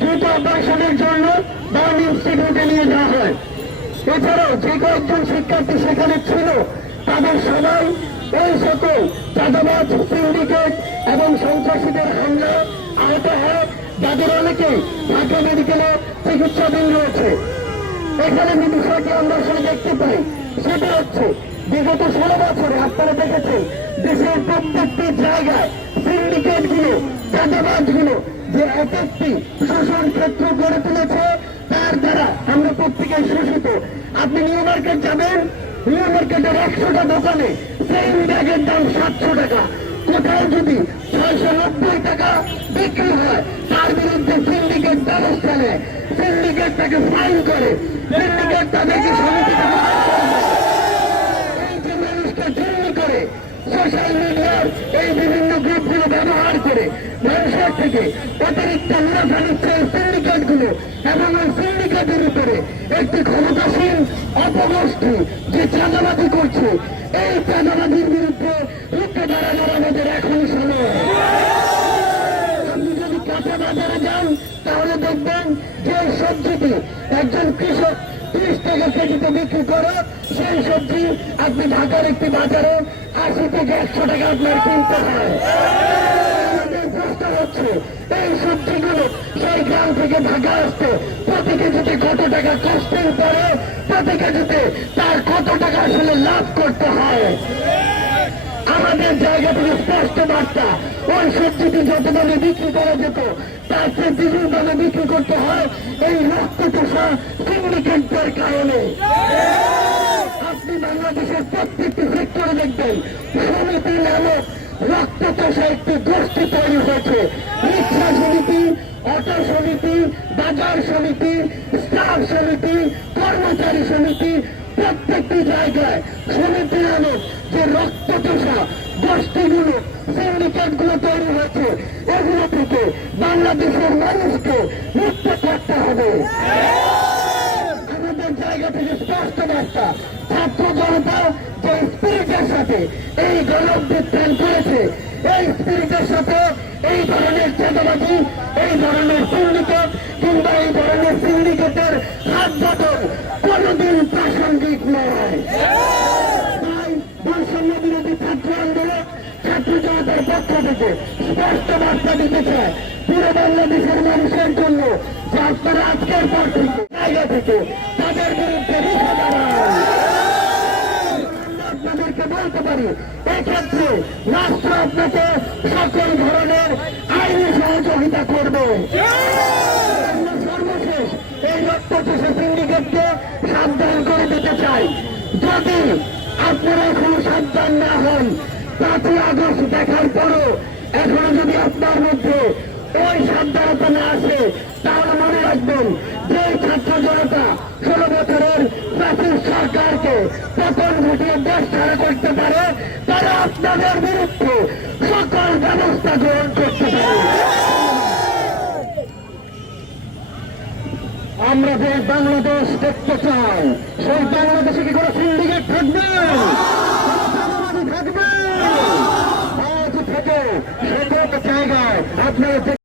দ্রুত অপারেশনের জন্য বার্ন ইনস্টিটিউটে নিয়ে যাওয়া হয়। এছাড়াও যে কয়েকজন শিক্ষার্থী সেখানে ছিল, তাদের সবাই এই সকল চাঁদাবাজ সিন্ডিকেট এবং সন্ত্রাসীদের হামলা আহত হয়, যাদের অনেকেই ঢাকা মেডিকেলে চিকিৎসাধীন রয়েছে। এখানে যে বিষয়টি আমরা আসলে দেখতে পাই, সেটা হচ্ছে বিগত ষোলো বছরে আপনারা দেখেছেন, দেশের প্রত্যেকটি জায়গায় সিন্ডিকেটগুলো চাঁদাবাজগুলো যে এক একটি শোষণ ক্ষেত্র গড়ে তুলেছে, তার দ্বারা আমরা প্রত্যেকে শোষিত। আপনি নিউ মার্কেট যাবেন, নিউ মার্কেটের একশোটা দোকানে সেম ব্যাগের দাম সাতশো টাকা। কোথাও যদি ছয়শো নব্বই টাকা বিক্রি হয়, তার বিরুদ্ধে সিন্ডিকেট ব্যবস্থা নেয়। সিন্ডিকেট তাকে ফাইন করে। সিন্ডিকেট তাদেরকে সমিতি থেকে এই যে মানুষকে জন্মি করে সোশ্যাল মিডিয়ার এই বিভিন্ন গ্রুপগুলো ব্যবহার করে মানুষের অতিরিক্ত সিন্ডিকেটগুলো এবং এই সিন্ডিকেটের উপরে একটি ক্ষমতাসীন অপগোষ্ঠী যে চাঁদাবাদি করছে, এই চাঁদাবাদির বিরুদ্ধে রুখে দাঁড়ানোর আমাদের এখন সময় আপনি যদি কাঁচা বাজারে যান, তাহলে দেখবেন যে সবজিটি একজন কৃষক ত্রিশ টাকা কেজিতে বিক্রি করে, সেই সবজি আপনি ঢাকার একটি বাজারে আশি থেকে একশো টাকা আপনার কিনতে হয়। হচ্ছে এই সবজিগুলো সেই গ্রাম থেকে ঢাকা আসতে প্রতি কেজিতে কত টাকা কষ্টের পরে প্রতি কেজিতে তার কত টাকা আসলে লাভ করতে হয়। আমাদের জায়গা থেকে স্পষ্ট বার্তা, ওই সবজিটি যত দামে বিক্রি করা যেত, তার চেয়ে দ্বিগুণ দামে বিক্রি করতে হয়, এই রক্ত চোষা সিন্ডিকেটের কারণে। আপনি বাংলাদেশের প্রত্যেকটি সেক্টরে দেখবেন সমিতি নামক রক্ত একটি গোষ্ঠী তৈরি হয়েছে। রিক্সা সমিতি, অটো সমিতি, বাজার সমিতি, স্টাফ সমিতি, কর্মচারী সমিতি, প্রত্যেকটি জায়গায় সমিতি নামক যে রক্ত গোষ্ঠীগুলো সিন্ডিকেট তৈরি হয়েছে। এগুলো থেকে বাংলাদেশের মানুষকে মুক্ত করতে হবে। আমাদের জায়গা থেকে স্পষ্ট বার্তা, ছাত্র জনতা স্পিরিটের সাথে এই গণঅভ্যুত্থান করেছে, এই স্পিরিটের সাথে এই ধরনের চেতনাবাদী এই ধরনের সিন্ডিকেট কিংবা এই ধরনের সিন্ডিকেটের হাত বদল কোনোদিন প্রাসঙ্গিক নয়। বৈষম্য বিরোধী ছাত্র আন্দোলন ছাত্র জনতার পক্ষ থেকে স্পষ্ট বার্তা দিতে চায়, পুরো বাংলাদেশের মানুষের জন্য, যে আজকের পর থেকে জায়গা থেকে তাদের বিরুদ্ধে রুখে দাঁড়ান আমরা আপনাদেরকে বলতে পারি। এক্ষেত্রে রাষ্ট্র আপনাকে সকল ধরনের আইনি সহযোগিতা করবে। এই রক্ত চষে সিন্ডিকেটকে সাবধান করে দিতে চাই। যদি আপনারা এখনও সাবধান না হন, পাঁচই আগস্ট দেখার পরও এখনও যদি আপনার মধ্যে ওই সাবধানতা না আসে, তাহলে মনে রাখবেন যে ছাত্র জনতা ষোলো বছরের প্রাচীন সরকারকে পতন ঘটিয়ে দেশ ছাড়া করতে পারে, তারা আপনাদের বিরুদ্ধে সকল ব্যবস্থা গ্রহণ করতে পারে। আমরা যে বাংলাদেশ দেখতে চাই, সেই বাংলাদেশে কি কোনো সিন্ডিকেট থাকবে? থাকবে? থেকে সকল জায়গায় আপনারা